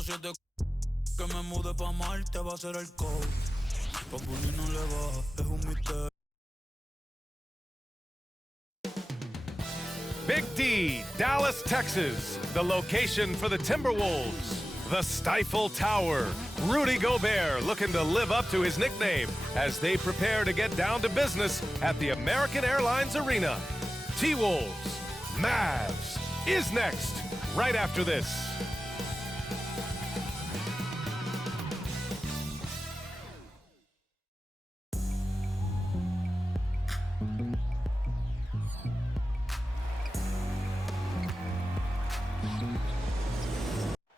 7 que me mude pa' Marte va a ser el coach. Pa' Bully no le baja, es un misterio. Big D, Dallas, Texas, the location for the Timberwolves. The Stifle Tower. Rudy Gobert looking to live up to his nickname as they prepare to get down to business at the American Airlines Arena. T-Wolves, Mavs is next, right after this.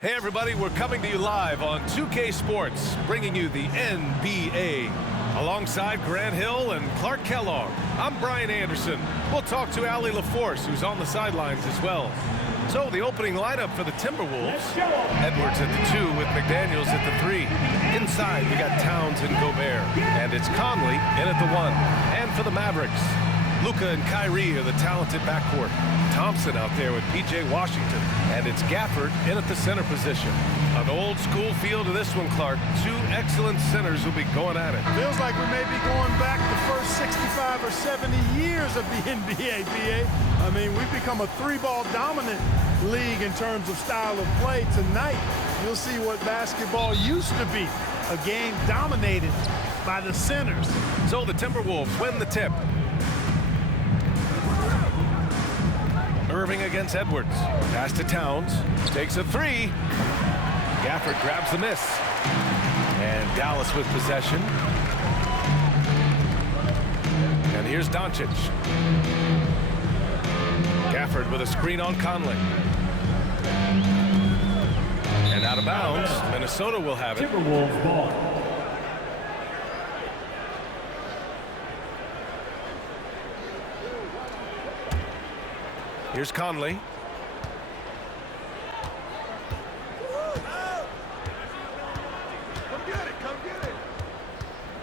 Hey everybody, we're coming to you live on 2K Sports, bringing you the NBA. Alongside Grant Hill and Clark Kellogg, I'm Brian Anderson. We'll talk to Allie LaForce, who's on the sidelines as well. So the opening lineup for the Timberwolves, Edwards at the 2 with McDaniels at the 3. Inside we got Towns and Gobert, and it's Conley in at the 1. And for the Mavericks, Luka and Kyrie are the talented backcourt. Thompson out there with P.J. Washington. And it's Gafford in at the center position. An old school feel to this one, Clark. Two excellent centers will be going at it. Feels like we may be going back the first 65 or 70 years of the NBA, BA. I mean, we've become a three-ball dominant league in terms of style of play. Tonight, you'll see what basketball used to be. A game dominated by the centers. So the Timberwolves win the tip. Irving against Edwards. Pass to Towns. Takes a 3. Gafford grabs the miss. And Dallas with possession. And here's Doncic. Gafford with a screen on Conley. And out of bounds. Minnesota will have it. Timberwolves ball. Here's Conley.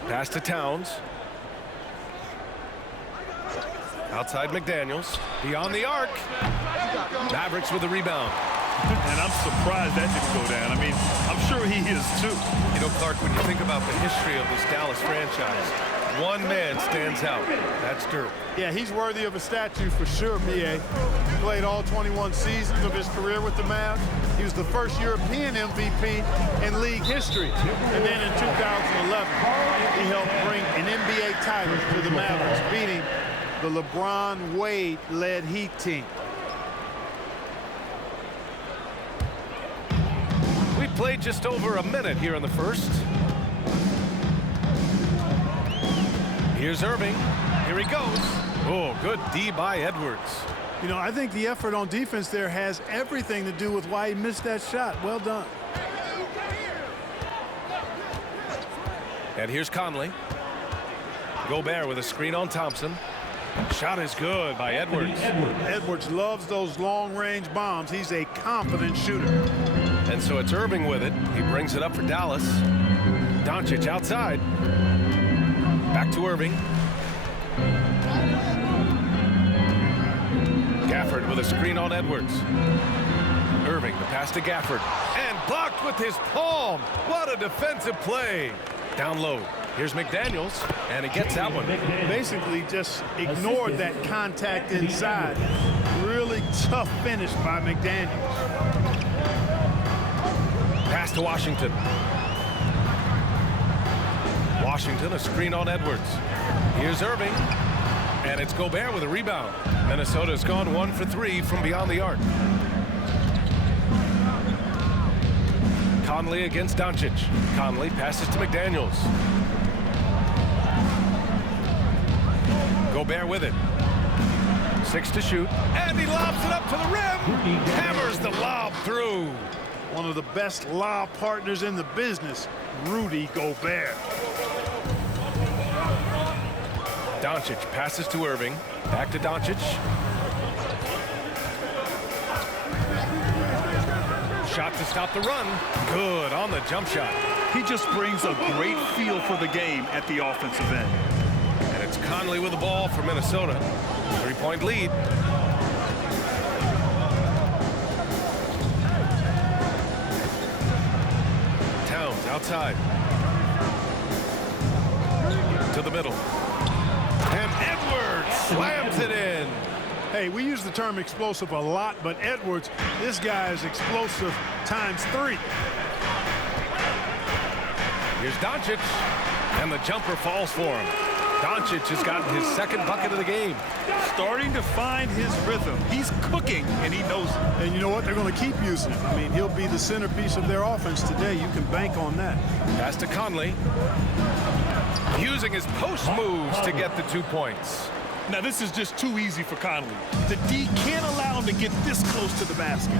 Pass to Towns. Outside McDaniels. Beyond the arc. Mavericks with the rebound. And I'm surprised that didn't go down. I mean, I'm sure he is too. You know, Clark, when you think about the history of this Dallas franchise, one man stands out. That's Dirk. Yeah, he's worthy of a statue for sure, B.A. He played all 21 seasons of his career with the Mavs. He was the first European MVP in league history. And then in 2011, he helped bring an NBA title to the Mavericks, beating the LeBron Wade-led Heat team. We played just over a minute here in the first. Here's Irving. Here he goes. Oh, good D by Edwards. You know, I think the effort on defense there has everything to do with why he missed that shot. Well done. And here's Conley. Gobert with a screen on Thompson. Shot is good by Edwards. Edwards loves those long-range bombs. He's a confident shooter. And so it's Irving with it. He brings it up for Dallas. Doncic outside. Back to Irving. Gafford with a screen on Edwards. Irving, the pass to Gafford. And blocked with his palm. What a defensive play. Down low. Here's McDaniels, and he gets that one. Basically just ignored that contact inside. Really tough finish by McDaniels. Pass to Washington. Washington, a screen on Edwards. Here's Irving, and it's Gobert with a rebound. Minnesota's gone 1 for 3 from beyond the arc. Conley against Doncic. Conley passes to McDaniels. Gobert with it. 6 to shoot, and he lobs it up to the rim. Hammers the lob through. One of the best lob partners in the business, Rudy Gobert. Doncic passes to Irving. Back to Doncic. Shot to stop the run. Good on the jump shot. He just brings a great feel for the game at the offensive end. And it's Conley with the ball for Minnesota. 3-point lead. Outside. To the middle. And Edwards slams it in. Hey, we use the term explosive a lot, but Edwards, this guy is explosive times 3. Here's Doncic, and the jumper falls for him. Doncic has gotten his second bucket of the game. Starting to find his rhythm. He's cooking, and he knows it. And you know what? They're going to keep using him. I mean, he'll be the centerpiece of their offense today. You can bank on that. Pass to Conley. Using his post moves to get the 2 points. Now, this is just too easy for Conley. The D can't allow him to get this close to the basket.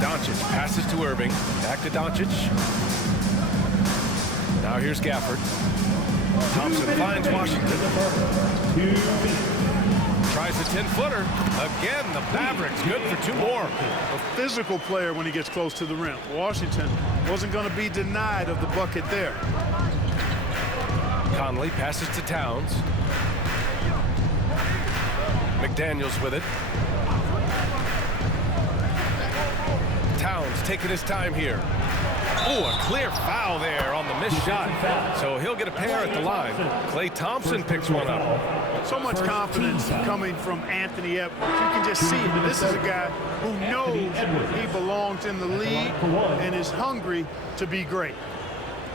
Doncic passes to Irving. Back to Doncic. Now here's Gafford. Thompson finds Washington. Tries a 10-footer. Again, the Mavericks good for 2 more. A physical player when he gets close to the rim. Washington wasn't going to be denied of the bucket there. Conley passes to Towns. McDaniels with it. Towns taking his time here. Oh, a clear foul there on the missed shot. So he'll get a pair at the line. Klay Thompson picks one up. So much confidence coming from Anthony Edwards. You can just see it. This is a guy who knows he belongs in the league and is hungry to be great.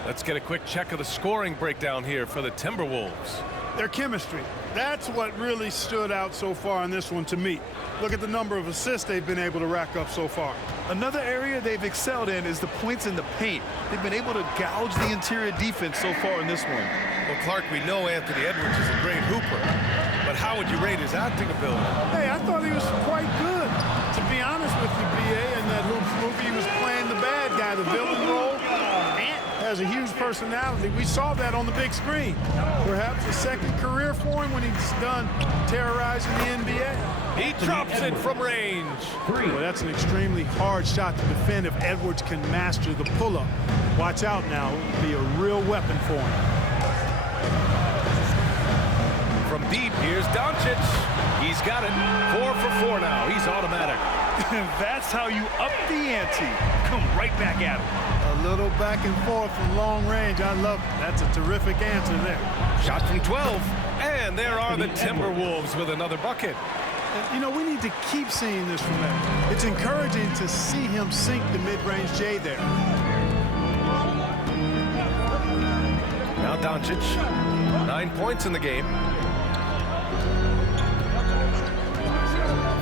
Let's get a quick check of the scoring breakdown here for the Timberwolves. Their chemistry. That's what really stood out so far in this one to me. Look at the number of assists they've been able to rack up so far. Another area they've excelled in is the points in the paint. They've been able to gouge the interior defense so far in this one. Well, Clark, we know Anthony Edwards is a great hooper, but how would you rate his acting ability? Hey, I thought he was quite good. To be honest with you, B.A., in that Hoops movie, he was playing the bad guy, the villain role. Ant has a huge personality. We saw that on the big screen. Perhaps a second career for him when he's done terrorizing the NBA. He drops it from range. Well, that's an extremely hard shot to defend if Edwards can master the pull-up. Watch out now. It will be a real weapon for him. From deep, here's Doncic. He's got it. 4 for 4 now. He's automatic. That's how you up the ante. Come right back at him. A little back and forth from long range. I love it. That's a terrific answer there. Shot from 12. And there are the Timberwolves with another bucket. And, you know, we need to keep seeing this from him. It's encouraging to see him sink the mid-range J there. Now Doncic. 9 points in the game.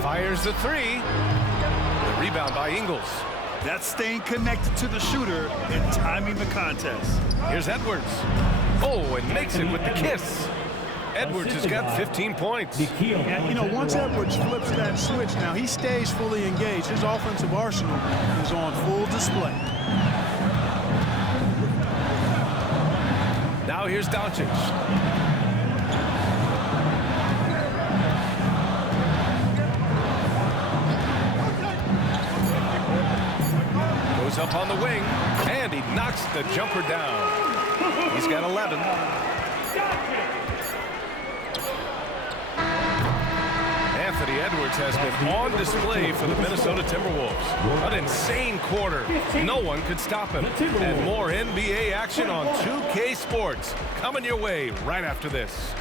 Fires the 3. The rebound by Ingles. That's staying connected to the shooter and timing the contest. Here's Edwards. Oh, and makes it with the kiss. Edwards has got 15 points. And, you know, once Edwards flips that switch now, he stays fully engaged. His offensive arsenal is on full display. Now here's Doncic. Goes up on the wing, and he knocks the jumper down. He's got 11. Anthony Edwards has been on display for the Minnesota Timberwolves. An insane quarter. No one could stop him. And more NBA action on 2K Sports coming your way right after this.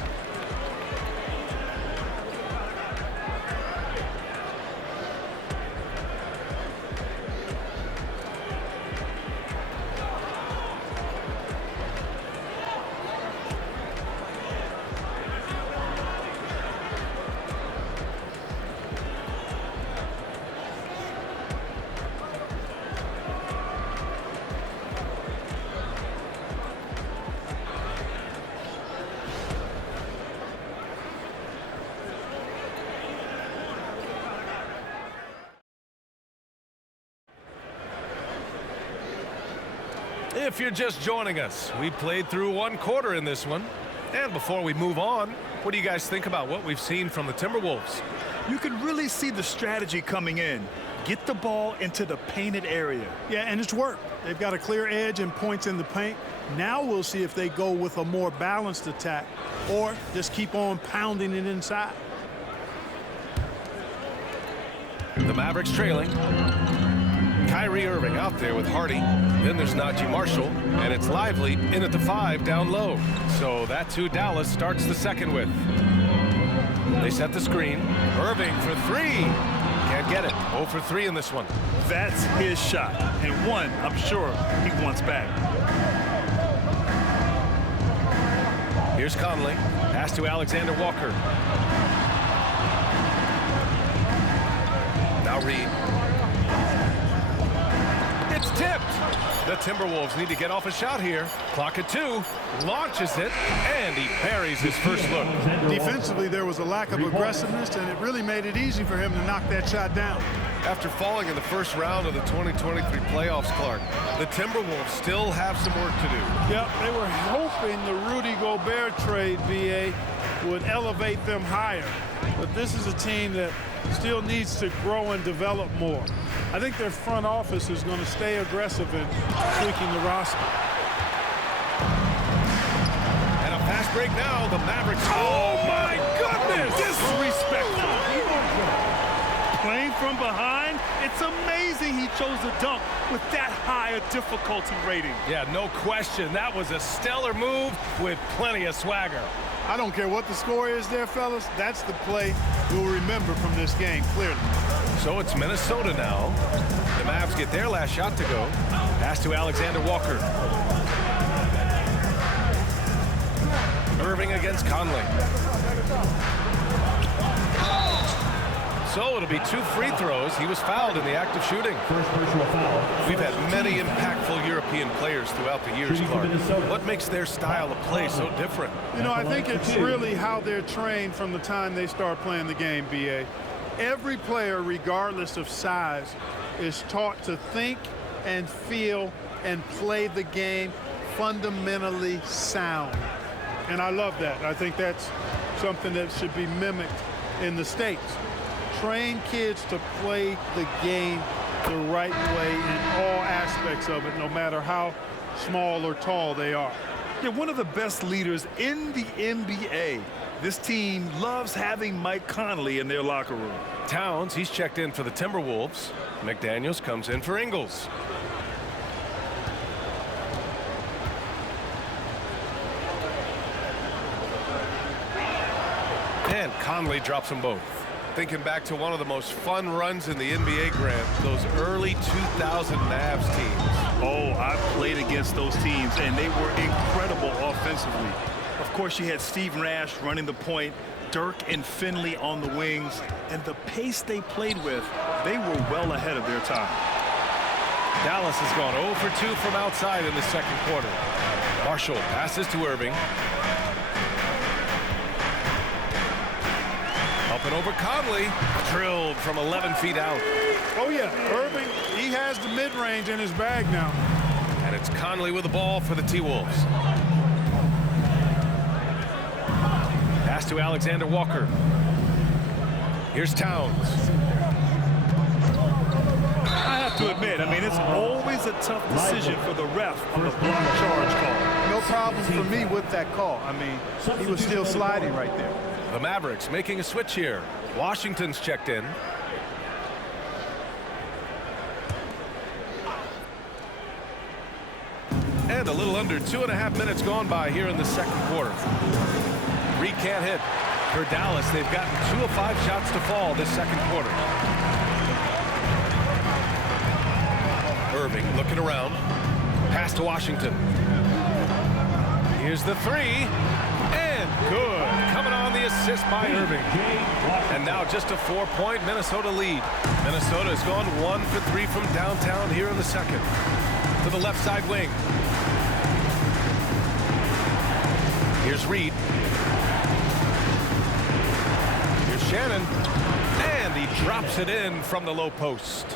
If you're just joining us, we played through 1 quarter in this one. And before we move on, what do you guys think about what we've seen from the Timberwolves? You can really see the strategy coming in. Get the ball into the painted area. Yeah, and it's worked. They've got a clear edge and points in the paint. Now we'll see if they go with a more balanced attack or just keep on pounding it inside. The Mavericks trailing. Kyrie Irving out there with Hardy. Then there's Najee Marshall, and it's Lively in at the 5 down low. So that's who Dallas starts the second with. They set the screen. Irving for 3. Can't get it. 0 for 3 in this one. That's his shot, and one I'm sure he wants back. Here's Conley. Pass to Alexander Walker. Now Reed. It's tipped. The Timberwolves need to get off a shot here. Clock at 2. Launches it, and he buries his first look. Defensively, there was a lack of aggressiveness, and it really made it easy for him to knock that shot down. After falling in the first round of the 2023 playoffs, Clark, the Timberwolves still have some work to do. Yep, they were hoping the Rudy Gobert trade, BA, would elevate them higher. But this is a team that still needs to grow and develop more. I think their front office is going to stay aggressive in tweaking the roster. And a fast break now. The Mavericks. Oh, my goodness! Disrespectful. Playing from behind, it's amazing he chose a dunk with that high a difficulty rating. Yeah, no question. That was a stellar move with plenty of swagger. I don't care what the score is there, fellas. That's the play we'll remember from this game, clearly. So it's Minnesota now. The Mavs get their last shot to go. Pass to Alexander Walker. Irving against Conley. So it'll be 2 free throws. He was fouled in the act of shooting. First personal foul. We've had many impactful European players throughout the years, Clark. What makes their style of play so different? You know, I think it's really how they're trained from the time they start playing the game, BA. Every player, regardless of size, is taught to think and feel and play the game fundamentally sound. And I love that. I think that's something that should be mimicked in the States. Train kids to play the game the right way in all aspects of it, no matter how small or tall they are. They're one of the best leaders in the NBA. This team loves having Mike Conley in their locker room. Towns, he's checked in for the Timberwolves. McDaniels comes in for Ingles. And Conley drops them both. Thinking back to one of the most fun runs in the NBA, Grant, those early 2000 Mavs teams. Oh, I played against those teams, and they were incredible offensively. Of course, you had Steve Nash running the point, Dirk and Finley on the wings, and the pace they played with, they were well ahead of their time. Dallas has gone 0 for 2 from outside in the second quarter. Marshall passes to Irving. Up and over Conley, drilled from 11 feet out. Oh, yeah, Irving, he has the mid-range in his bag now. And it's Conley with the ball for the T-Wolves. Pass to Alexander Walker. Here's Towns. I have to admit, I mean, it's always a tough decision for the ref on the block charge call. No problem for me with that call. I mean, he was still sliding right there. The Mavericks making a switch here. Washington's checked in. And a little under 2.5 minutes gone by here in the second quarter. Reed can't hit. For Dallas, they've gotten 2 of 5 shots to fall this second quarter. Irving looking around. Pass to Washington. Here's the 3. And good. Coming on the assist by Irving. And now just a 4-point Minnesota lead. Minnesota has gone 1 for 3 from downtown here in the second. To the left side wing. Here's Reed. Here's Shannon. And he drops it in from the low post.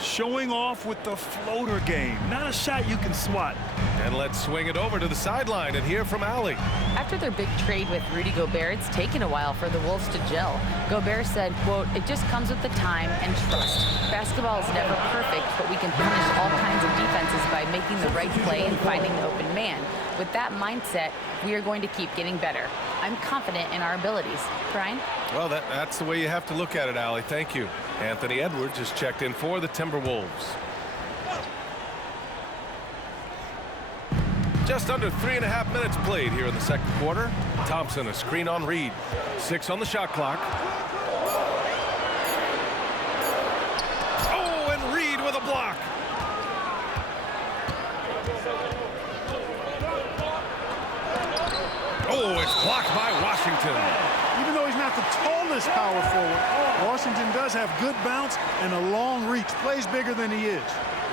Showing off with the floater game. Not a shot you can swat. And let's swing it over to the sideline and hear from Allie. After their big trade with Rudy Gobert, it's taken a while for the Wolves to gel. Gobert said, quote, "It just comes with the time and trust. Basketball is never perfect, but we can punish all kinds of defenses by making the right play and finding the open man. With that mindset, we are going to keep getting better. I'm confident in our abilities." Brian? Well, that's the way you have to look at it, Allie. Thank you. Anthony Edwards is checked in for the Timberwolves. Just under 3.5 minutes played here in the second quarter. Thompson, a screen on Reed. 6 on the shot clock. Oh, and Reed with a block. Oh, it's blocked by Washington. Even though he's not the tallest power forward, Washington does have good bounce and a long reach. Plays bigger than he is.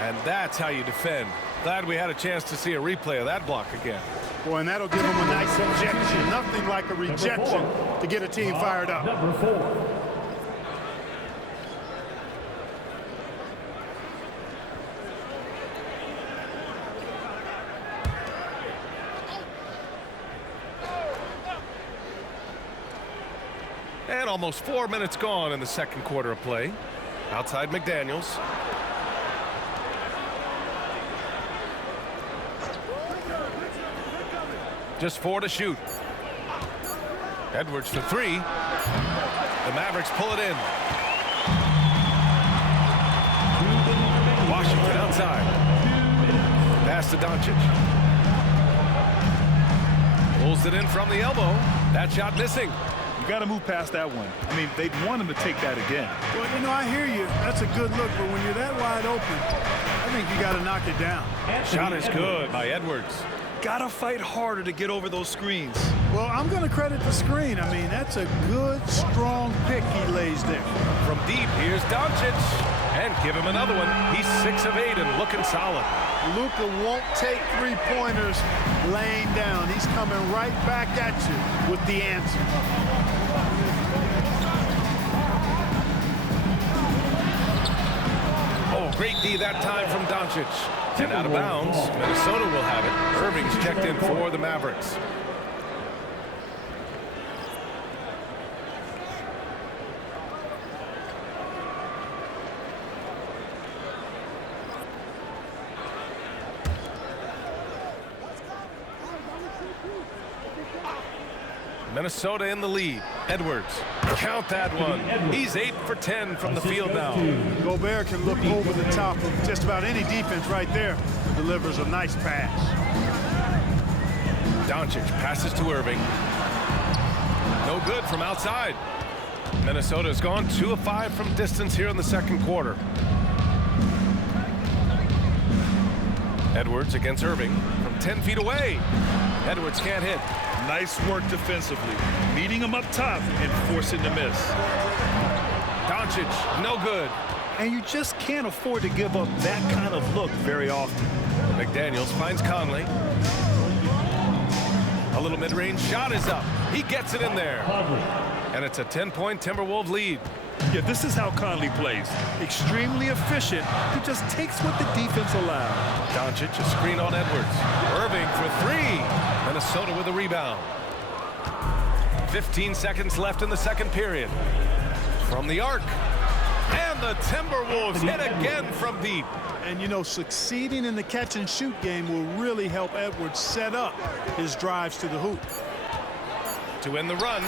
And that's how you defend. Glad we had a chance to see a replay of that block again. Boy, and that'll give him a nice injection. Nothing like a rejection to get a team fired up. Number 4. And almost 4 minutes gone in the second quarter of play. Outside McDaniels. Just 4 to shoot. Edwards for 3. The Mavericks pull it in. Washington outside. Pass to Doncic. Pulls it in from the elbow. That shot missing. You got to move past that one. I mean, they'd want him to take that again. Well, you know, I hear you. That's a good look, but when you're that wide open, I think you got to knock it down. Shot is good by Edwards. Got to fight harder to get over those screens. Well, I'm going to credit the screen. I mean, that's a good, strong pick he lays there. From deep, here's Doncic. And give him another one. He's 6 of 8 and looking solid. Luka won't take three-pointers laying down. He's coming right back at you with the answer. Oh, great D that time from Doncic. And out of bounds, Minnesota will have it. Irving's checked in for the Mavericks. Minnesota in the lead. Edwards. Count that one. He's 8 for 10 from the field now. Gobert can look over the top of just about any defense right there. Delivers a nice pass. Doncic passes to Irving. No good from outside. Minnesota's gone 2 of 5 from distance here in the second quarter. Edwards against Irving from 10 feet away. Edwards can't hit. Nice work defensively. Meeting him up top and forcing the miss. Doncic, no good. And you just can't afford to give up that kind of look very often. McDaniels finds Conley. A little mid-range shot is up. He gets it in there. And it's a 10-point Timberwolves lead. Yeah, this is how Conley plays. Extremely efficient. He just takes what the defense allows. Doncic, a screen on Edwards. Irving for 3. Minnesota with a rebound. 15 seconds left in the second period. From the arc. And the Timberwolves hit again from deep. And, you know, succeeding in the catch-and-shoot game will really help Edwards set up his drives to the hoop. To end the run.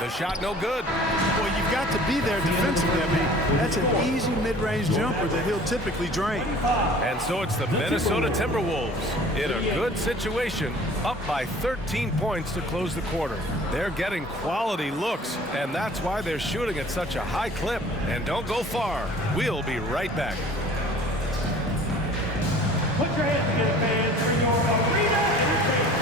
The shot no good. Well, you've got to be there defensively. I mean, that's an easy mid-range jumper that he'll typically drain. And so it's the Minnesota Timberwolves in a good situation, up by 13 points to close the quarter. They're getting quality looks, and that's why they're shooting at such a high clip. And don't go far. We'll be right back. Put your hands together, fans, for your arena entertainment.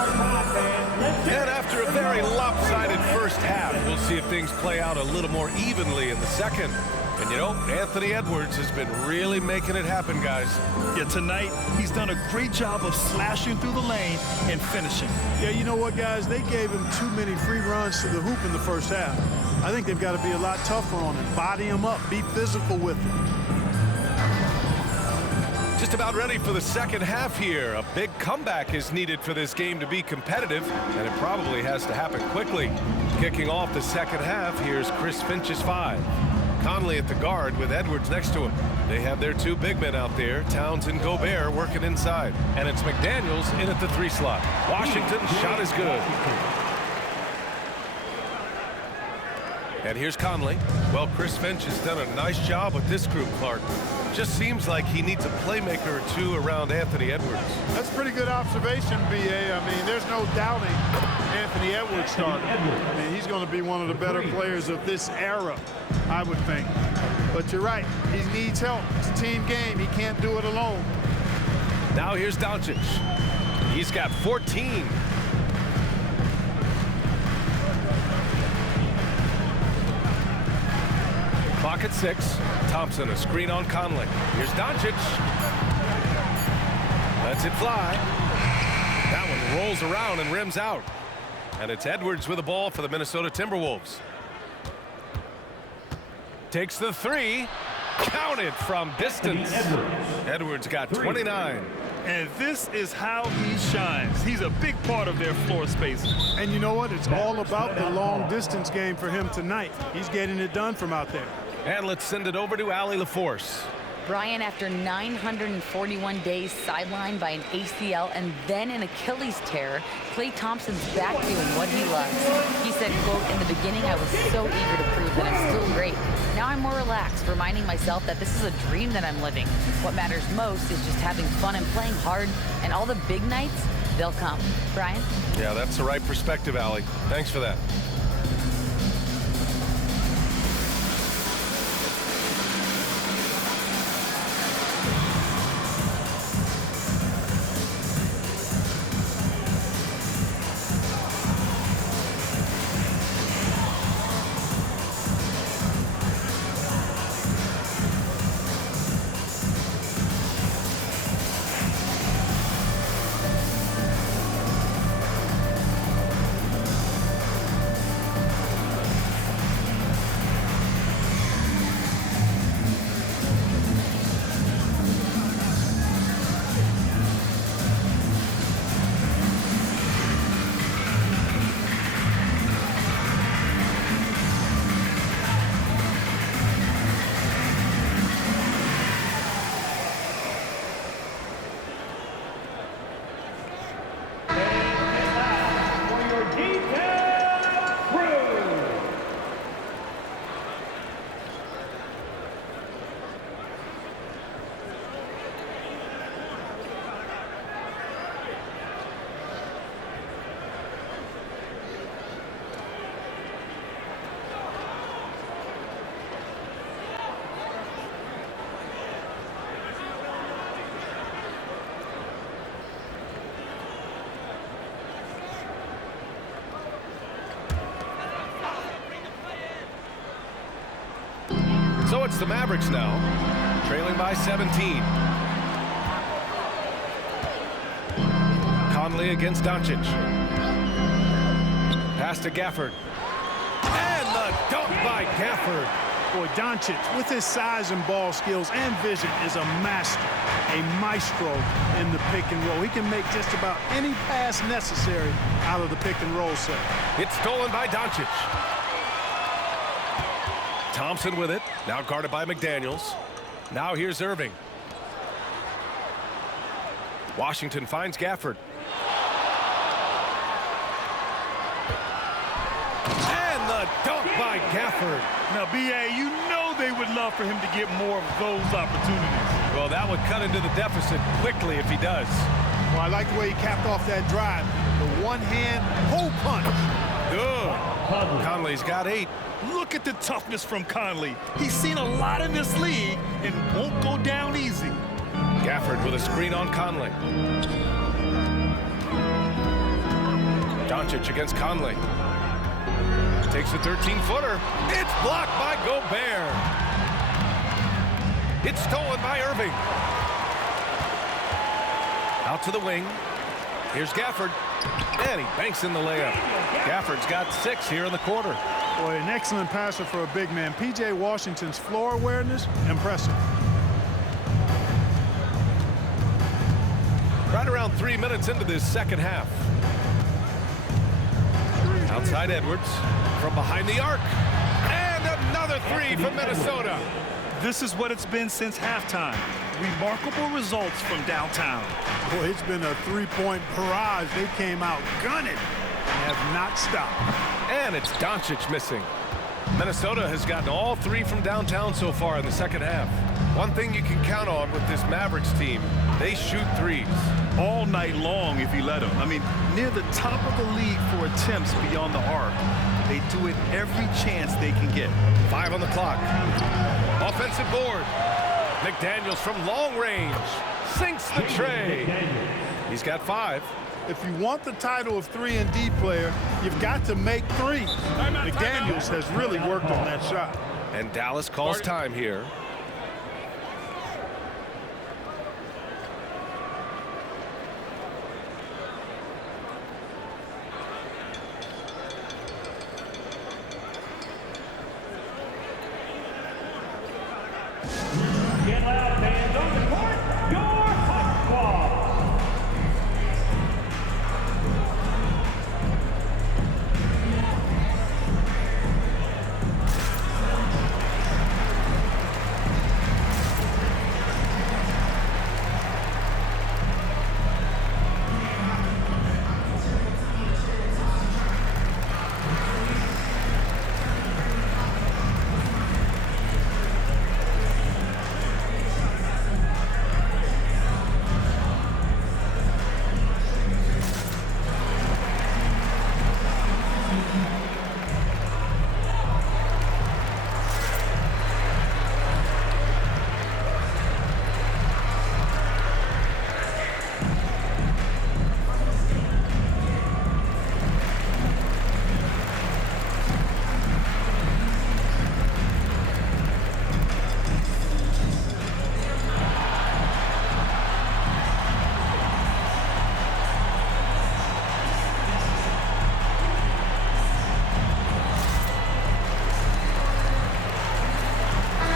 And after a very lopsided first half, we'll see if things play out a little more evenly in the second. And you know, Anthony Edwards has been really making it happen, guys. Yeah, tonight, he's done a great job of slashing through the lane and finishing. Yeah, you know what, guys? They gave him too many free runs to the hoop in the first half. I think they've got to be a lot tougher on him. Body him up. Be physical with him. Just about ready for the second half here. A big comeback is needed for this game to be competitive, and it probably has to happen quickly. Kicking off the second half, here's Chris Finch's 5. Conley at the guard with Edwards next to him. They have their 2 big men out there, Towns and Gobert, working inside. And it's McDaniels in at the 3 slot. Washington shot is good. And here's Conley. Well, Chris Finch has done a nice job with this group, Clark. Just seems like he needs a playmaker or 2 around Anthony Edwards. That's a pretty good observation, B.A. I mean, there's no doubting Anthony Edwards starting. I mean, he's going to be one of the better players of this era, I would think. But you're right. He needs help. It's a team game. He can't do it alone. Now here's Doncic. He's got 14. Clock at 6. Thompson, a screen on Conley. Here's Doncic. Lets it fly. That one rolls around and rims out. And it's Edwards with the ball for the Minnesota Timberwolves. Takes the 3. Counted from distance. Edwards got 29. And this is how he shines. He's a big part of their floor space. And you know what? It's all about the long distance game for him tonight. He's getting it done from out there. And let's send it over to Allie LaForce. Brian, after 941 days sidelined by an ACL and then an Achilles tear, Klay Thompson's back doing what he loves. He said, quote, "In the beginning, I was so eager to prove that I'm still great. Now I'm more relaxed, reminding myself that this is a dream that I'm living. What matters most is just having fun and playing hard, and all the big nights, they'll come." Brian? Yeah, that's the right perspective, Allie. Thanks for that. So it's the Mavericks now, trailing by 17. Conley against Doncic. Pass to Gafford. And the dunk by Gafford. Boy, Doncic, with his size and ball skills and vision, is a master, a maestro in the pick and roll. He can make just about any pass necessary out of the pick and roll set. It's stolen by Doncic. Thompson with it, now guarded by McDaniels. Now here's Irving. Washington finds Gafford. And the dunk by Gafford. Now, B.A., you know they would love for him to get more of those opportunities. Well, that would cut into the deficit quickly if he does. Well, I like the way he capped off that drive. The one-hand hole punch. Good. Conley's got 8. Look at the toughness from Conley. He's seen a lot in this league and won't go down easy. Gafford with a screen on Conley. Doncic against Conley. Takes a 13-footer. It's blocked by Gobert. It's stolen by Irving. Out to the wing. Here's Gafford. And he banks in the layup. Gafford's got 6 here in the quarter. Boy, an excellent passer for a big man. P.J. Washington's floor awareness, impressive. Right around 3 minutes into this second half. Outside Edwards from behind the arc. And another 3 from Minnesota. This is what it's been since halftime. Remarkable results from downtown. Boy, it's been a three-point barrage. They came out gunning and have not stopped. And it's Doncic missing. Minnesota has gotten all 3 from downtown so far in the second half. One thing you can count on with this Mavericks team, they shoot threes. All night long if you let them. I mean, near the top of the league for attempts beyond the arc. They do it every chance they can get. 5 on the clock. Offensive board. McDaniels from long range sinks the tray. He's got 5. If you want the title of 3-and-D player, you've got to make threes. McDaniels has really worked on that shot. And Dallas calls time here. Get loud, fans on the court. Your hot squad.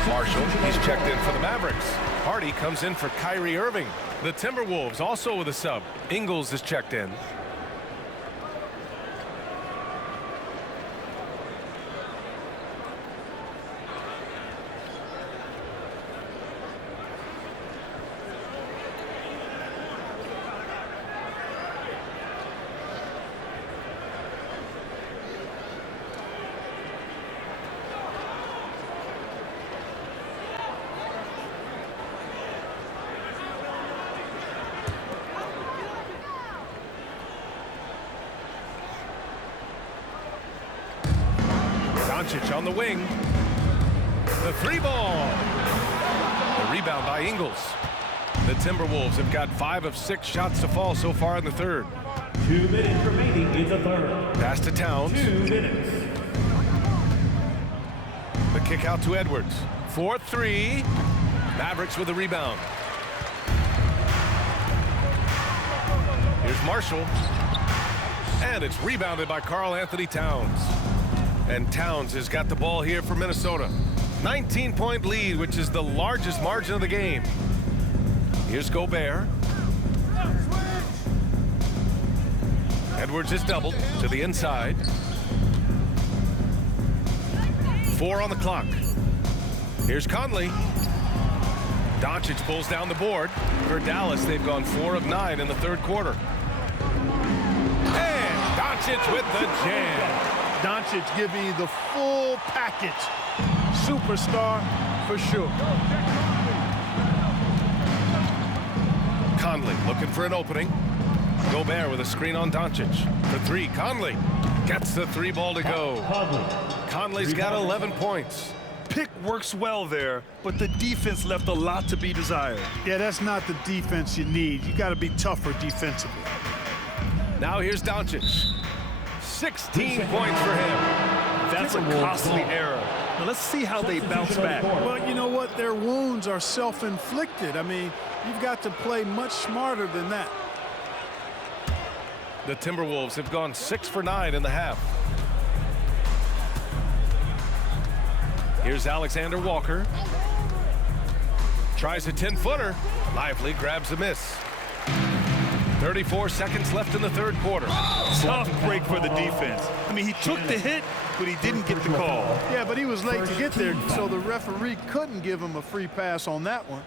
Marshall, he's checked in for the Mavericks. Hardy comes in for Kyrie Irving. The Timberwolves also with a sub. Ingles is checked in. Doncic on the wing. The 3 ball. The rebound by Ingles. The Timberwolves have got 5 of 6 shots to fall so far in the third. 2 minutes remaining in the third. Pass to Towns. 2 minutes. The kick out to Edwards. 4-3. Mavericks with the rebound. Here's Marshall. And it's rebounded by Karl Anthony Towns. And Towns has got the ball here for Minnesota. 19-point lead, which is the largest margin of the game. Here's Gobert. Edwards is doubled to the inside. 4 on the clock. Here's Conley. Doncic pulls down the board. For Dallas, they've gone 4 of 9 in the third quarter. And Doncic with the jam. Doncic giving you the full package. Superstar for sure. Conley looking for an opening. Gobert with a screen on Doncic. For 3, Conley gets the 3 ball to go. Conley's got 11 points. Pick works well there, but the defense left a lot to be desired. Yeah, that's not the defense you need. You got to be tougher defensively. Now here's Doncic. 16 points for him. That's a costly error. Now let's see how they bounce back. Well, you know what? Their wounds are self-inflicted. I mean, you've got to play much smarter than that. The Timberwolves have gone 6 for 9 in the half. Here's Alexander Walker. Tries a 10-footer. Lively grabs a miss. 34 seconds left in the third quarter. Tough break for the defense. I mean, he took the hit, but he didn't get the call. Yeah, but he was late to get there, so the referee couldn't give him a free pass on that one.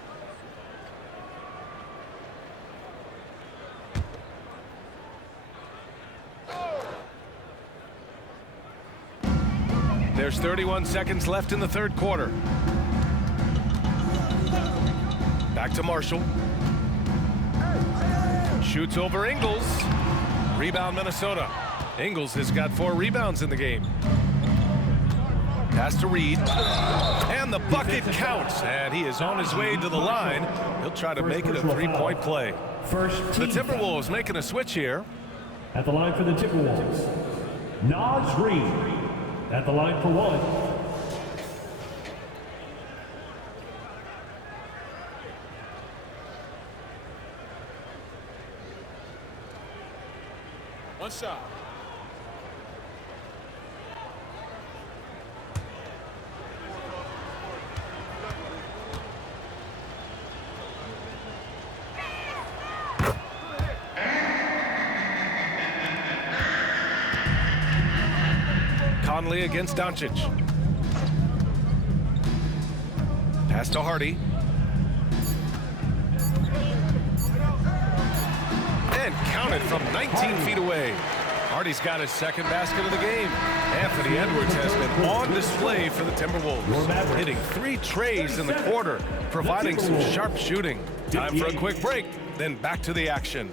There's 31 seconds left in the third quarter. Back to Marshall. Shoots over Ingles. Rebound Minnesota. Ingles has got 4 rebounds in the game. Pass to Reed. And the bucket counts. And he is on his way to the line. He'll try to make it a 3-point play. The Timberwolves making a switch here. At the line for the Timberwolves, Naz Reid. At the line for 1. One shot. Conley against Doncic. Pass to Hardy. And counted from 19 feet away. Hardy's got his second basket of the game. Anthony Edwards has been on display for the Timberwolves, hitting 3 trays in the quarter, providing some sharp shooting. Time for a quick break, then back to the action.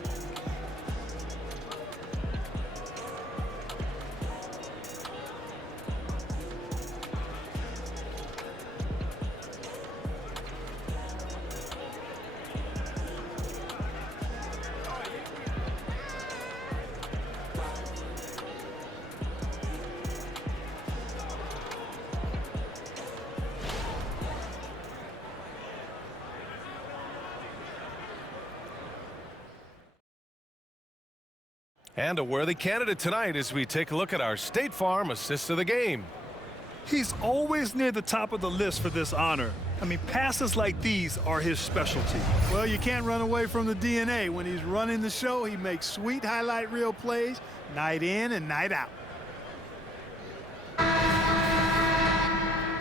And a worthy candidate tonight as we take a look at our State Farm assist of the game. He's always near the top of the list for this honor. I mean, passes like these are his specialty. Well, you can't run away from the DNA. When he's running the show, he makes sweet highlight reel plays night in and night out.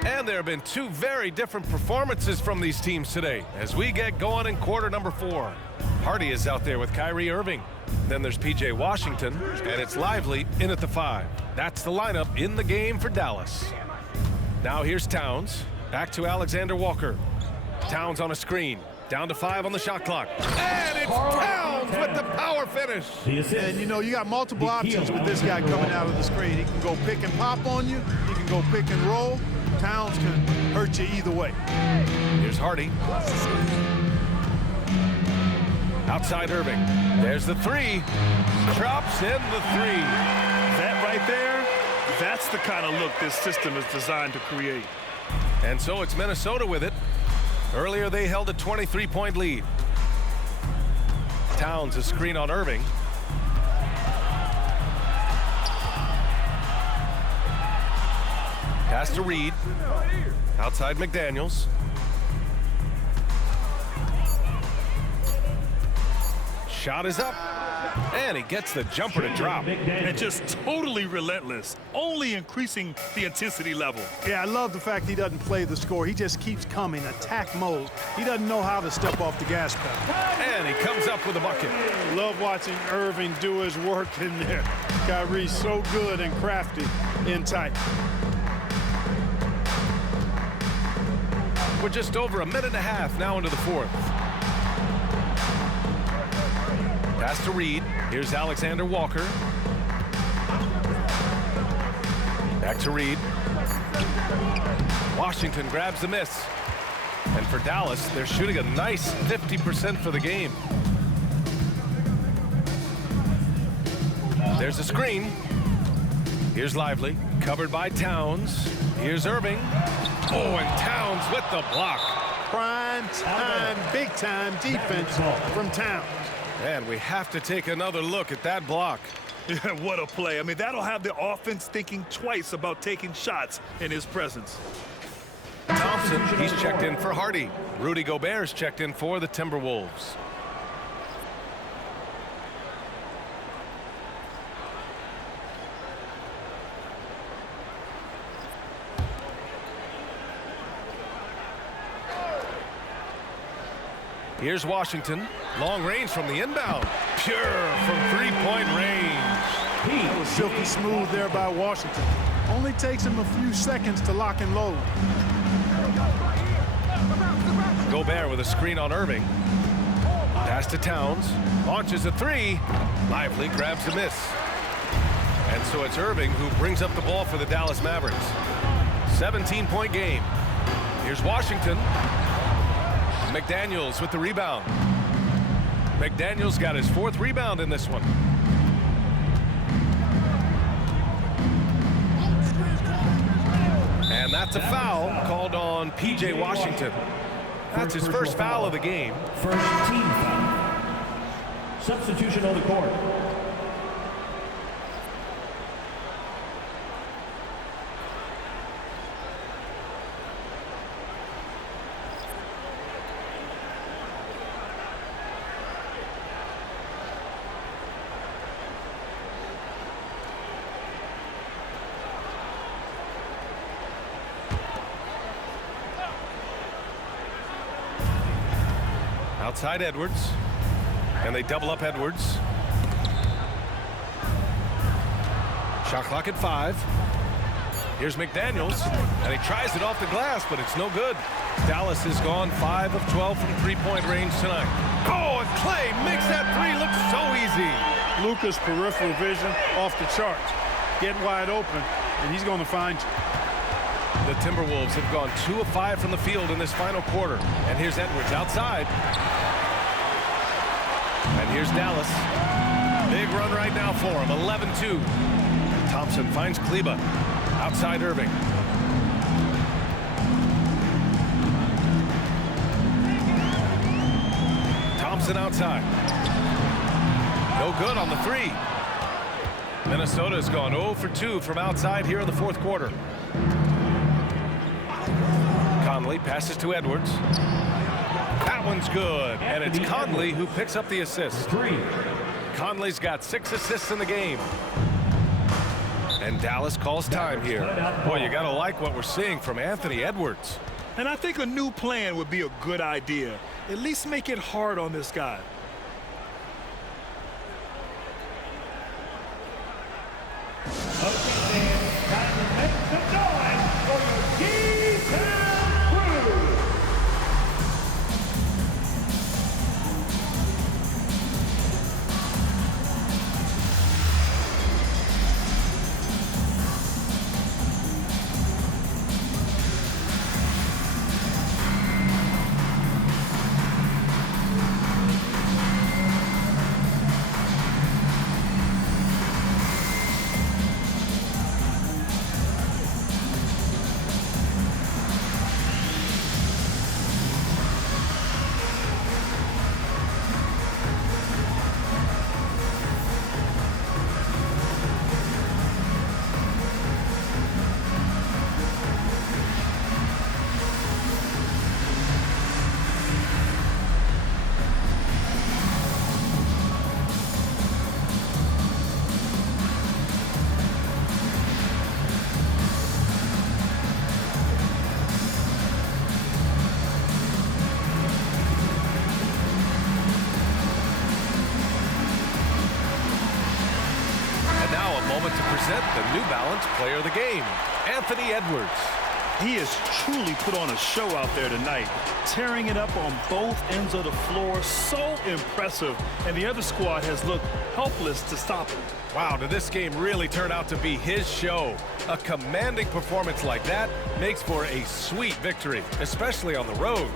And there have been 2 very different performances from these teams today as we get going in quarter number 4. Hardy is out there with Kyrie Irving. Then there's P.J. Washington, and it's Lively in at the 5. That's the lineup in the game for Dallas. Now here's Towns. Back to Alexander Walker. Towns on a screen. Down to 5 on the shot clock. And it's Towns with the power finish. And, you know, you got multiple options with this guy coming out of the screen. He can go pick and pop on you. He can go pick and roll. Towns can hurt you either way. Here's Hardy. Outside Irving. There's the 3. Drops in the 3. That right there, that's the kind of look this system is designed to create. And so it's Minnesota with it. Earlier they held a 23-point lead. Towns a screen on Irving. Pass to Reed. Outside McDaniels. Shot is up. And he gets the jumper to drop. And just totally relentless, only increasing the intensity level. Yeah, I love the fact he doesn't play the score. He just keeps coming, attack mode. He doesn't know how to step off the gas pedal. And he comes up with a bucket. Love watching Irving do his work in there. Kyrie's so good and crafty in tight. We're just over a minute and a half now into the 4th. Pass to Reed. Here's Alexander Walker. Back to Reed. Washington grabs the miss. And for Dallas, they're shooting a nice 50% for the game. There's a screen. Here's Lively, covered by Towns. Here's Irving. Oh, and Towns with the block. Prime time, big time defense from Towns. And we have to take another look at that block. Yeah, what a play. I mean, that'll have the offense thinking twice about taking shots in his presence. Thompson, he's checked in for Hardy. Rudy Gobert's checked in for the Timberwolves. Here's Washington. Long range from the inbound. Pure from three-point range. That was silky smooth there by Washington. Only takes him a few seconds to lock and load. Gobert with a screen on Irving. Pass to Towns. Launches a three. Lively grabs the miss. And so it's Irving who brings up the ball for the Dallas Mavericks. 17-point game. Here's Washington. McDaniels with the rebound. McDaniels got his 4th rebound in this one. And that's a foul called on P.J. Washington. That's his first foul of the game. First team foul. Substitution on the court. Outside Edwards, and they double up Edwards. Shot clock at 5. Here's McDaniels, and he tries it off the glass, but it's no good. Dallas has gone 5 of 12 from three-point range tonight. Oh, and Clay makes that three look so easy. Luka's peripheral vision off the charts. Get wide open, and he's going to find you. The Timberwolves have gone 2 of 5 from the field in this final quarter. And here's Edwards outside. And here's Dallas. Big run right now for him, 11-2. Thompson finds Kleba. Outside Irving. Thompson outside. No good on the three. Minnesota's gone 0 for 2 from outside here in the 4th quarter. Conley passes to Edwards. That one's good, and it's Conley who picks up the assist. Conley's got 6 assists in the game. And Dallas calls time here. Boy, you gotta like what we're seeing from Anthony Edwards. And I think a new plan would be a good idea. At least make it hard on this guy. The New Balance Player of the Game, Anthony Edwards. He has truly put on a show out there tonight, tearing it up on both ends of the floor. So impressive, and the other squad has looked helpless to stop him. Wow, did this game really turn out to be his show? A commanding performance like that makes for a sweet victory, especially on the road.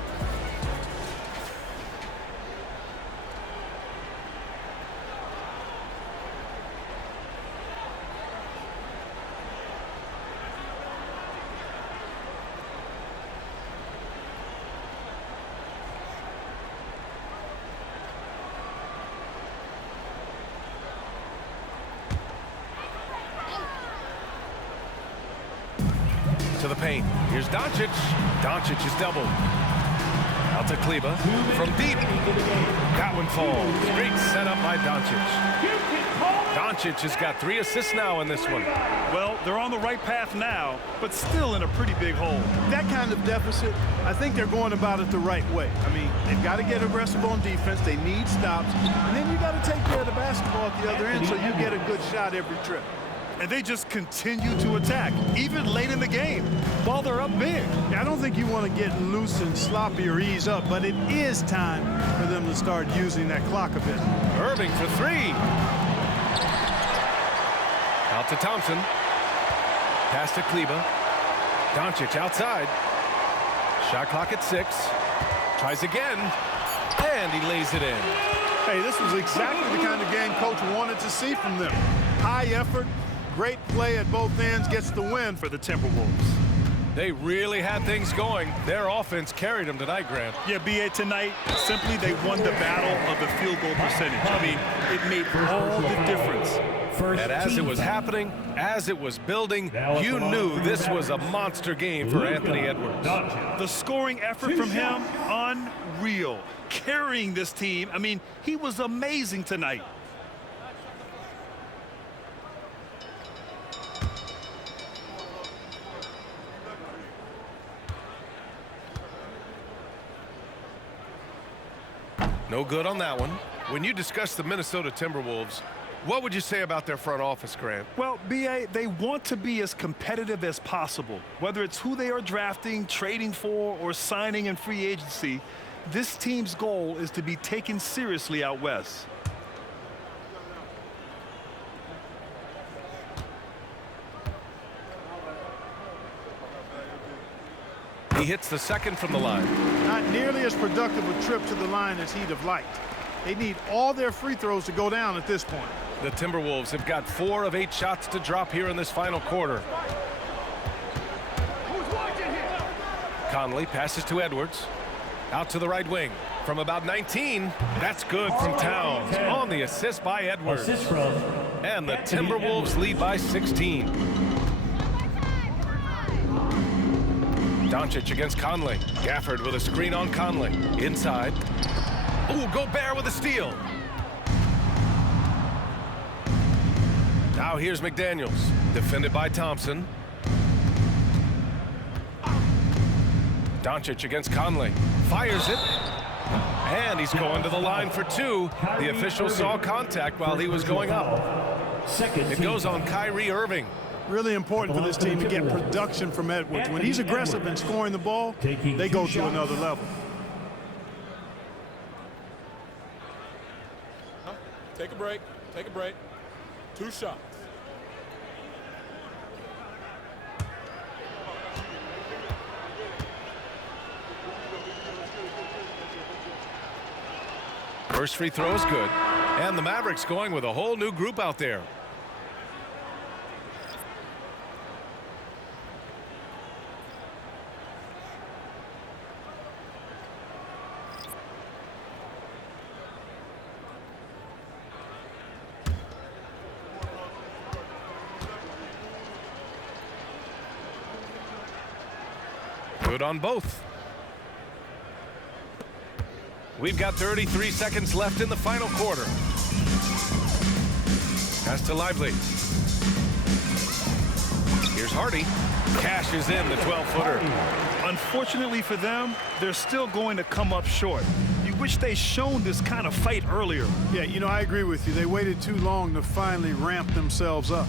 paint. Here's Doncic. Doncic is doubled. Out to Kleba from deep. That one falls. Great setup by Doncic. Doncic has got 3 assists now in this one. Well, they're on the right path now, but still in a pretty big hole. That kind of deficit, I think they're going about it the right way. I mean, they've got to get aggressive on defense. They need stops. And then you got to take care of the basketball at the other end so you get a good shot every trip. And they just continue to attack, even late in the game, while they're up big. Yeah, I don't think you want to get loose and sloppy or ease up, but it is time for them to start using that clock a bit. Irving for 3. Out to Thompson. Pass to Kleba. Doncic outside. Shot clock at 6. Tries again. And he lays it in. Hey, this was exactly the kind of game coach wanted to see from them. High effort, great play at both ends, gets the win for the Timberwolves. They really had things going. Their offense carried them tonight, Grant. Yeah, B.A., tonight, simply they won the battle of the field goal percentage. I mean, it made all the difference. And as it was happening, as it was building, you knew this was a monster game for Anthony Edwards. The scoring effort from him, unreal. Carrying this team, I mean, he was amazing tonight. No good on that one. When you discuss the Minnesota Timberwolves, what would you say about their front office, Grant? Well, B.A., they want to be as competitive as possible. Whether it's who they are drafting, trading for, or signing in free agency, this team's goal is to be taken seriously out west. He hits the second from the line. Not nearly as productive a trip to the line as he'd have liked. They need all their free throws to go down at this point. The Timberwolves have got 4 of 8 shots to drop here in this final quarter. Conley passes to Edwards. Out to the right wing. From about 19, that's good from Towns. On the assist by Edwards. And the Timberwolves lead by 16. Doncic against Conley. Gafford with a screen on Conley. Inside. Ooh, Gobert with a steal. Now here's McDaniels. Defended by Thompson. Doncic against Conley. Fires it. And he's going to the line for 2. The official saw contact while he was going up. It goes on Kyrie Irving. Really important for this team to get production from Edwards. When he's aggressive and scoring the ball, they go to another level. Take a break. Take a break. 2 shots. First free throw is good. And the Mavericks going with a whole new group out there. Good on both. We've got 33 seconds left in the final quarter. Pass to Lively. Here's Hardy. Cashes in the 12-footer. Unfortunately for them, they're still going to come up short. You wish they'd shown this kind of fight earlier. Yeah, you know, I agree with you. They waited too long to finally ramp themselves up.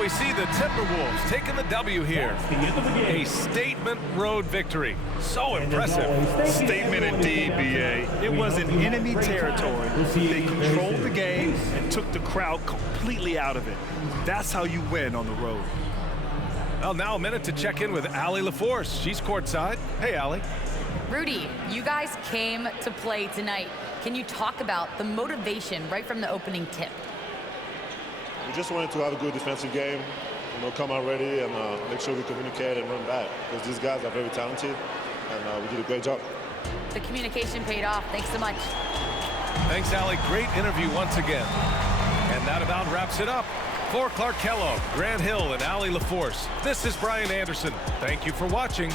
We see the Timberwolves taking the W here. A statement road victory. So impressive. Statement indeed, B.A. It was in enemy territory. They controlled the game and took the crowd completely out of it. That's how you win on the road. Well, now a minute to check in with Allie LaForce. She's courtside. Hey, Allie. Rudy, you guys came to play tonight. Can you talk about the motivation right from the opening tip? We just wanted to have a good defensive game. come out ready and make sure we communicate and run back, because these guys are very talented, and we did a great job. The communication paid off. Thanks so much. Thanks, Allie. Great interview once again. And that about wraps it up. For Clark Kellogg, Grant Hill, and Allie LaForce, this is Brian Anderson. Thank you for watching.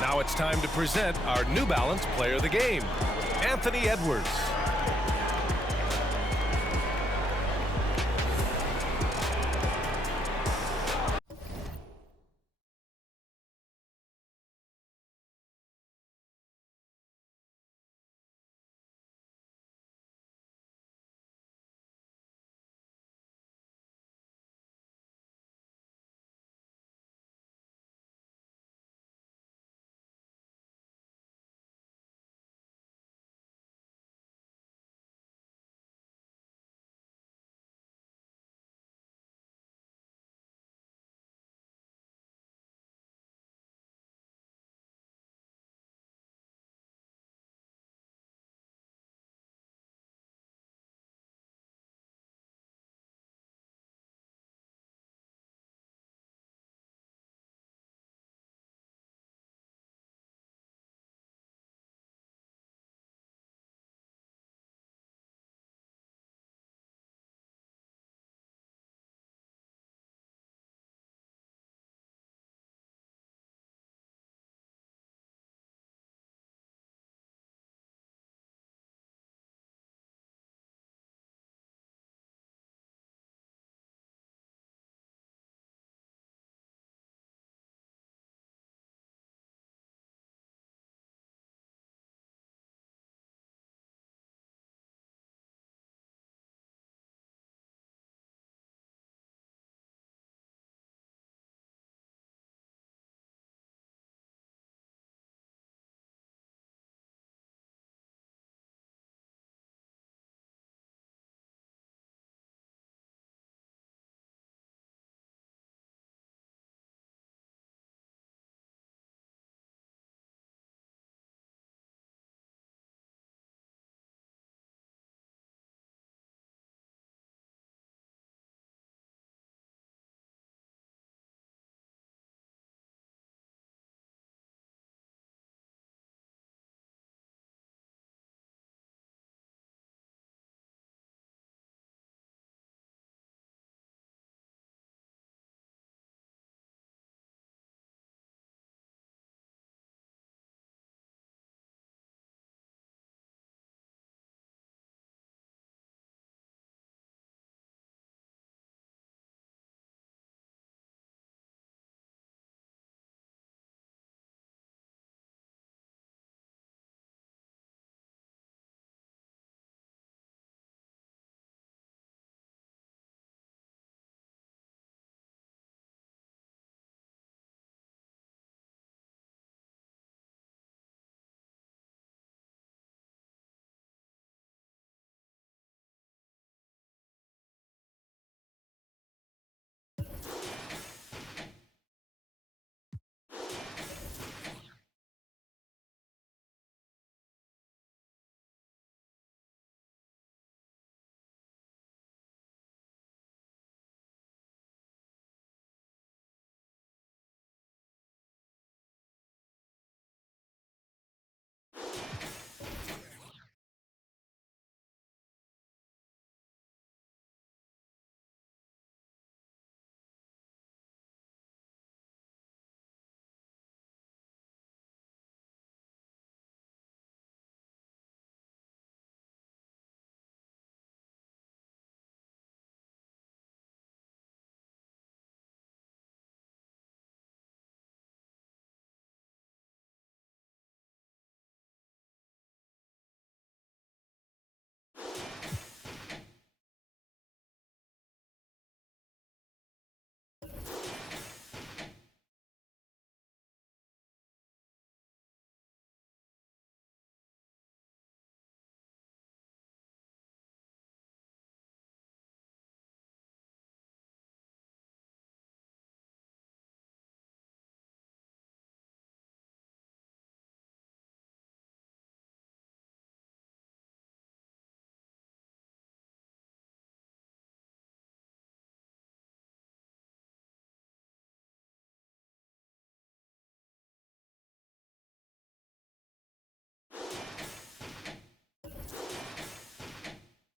Now it's time to present our New Balance Player of the Game, Anthony Edwards.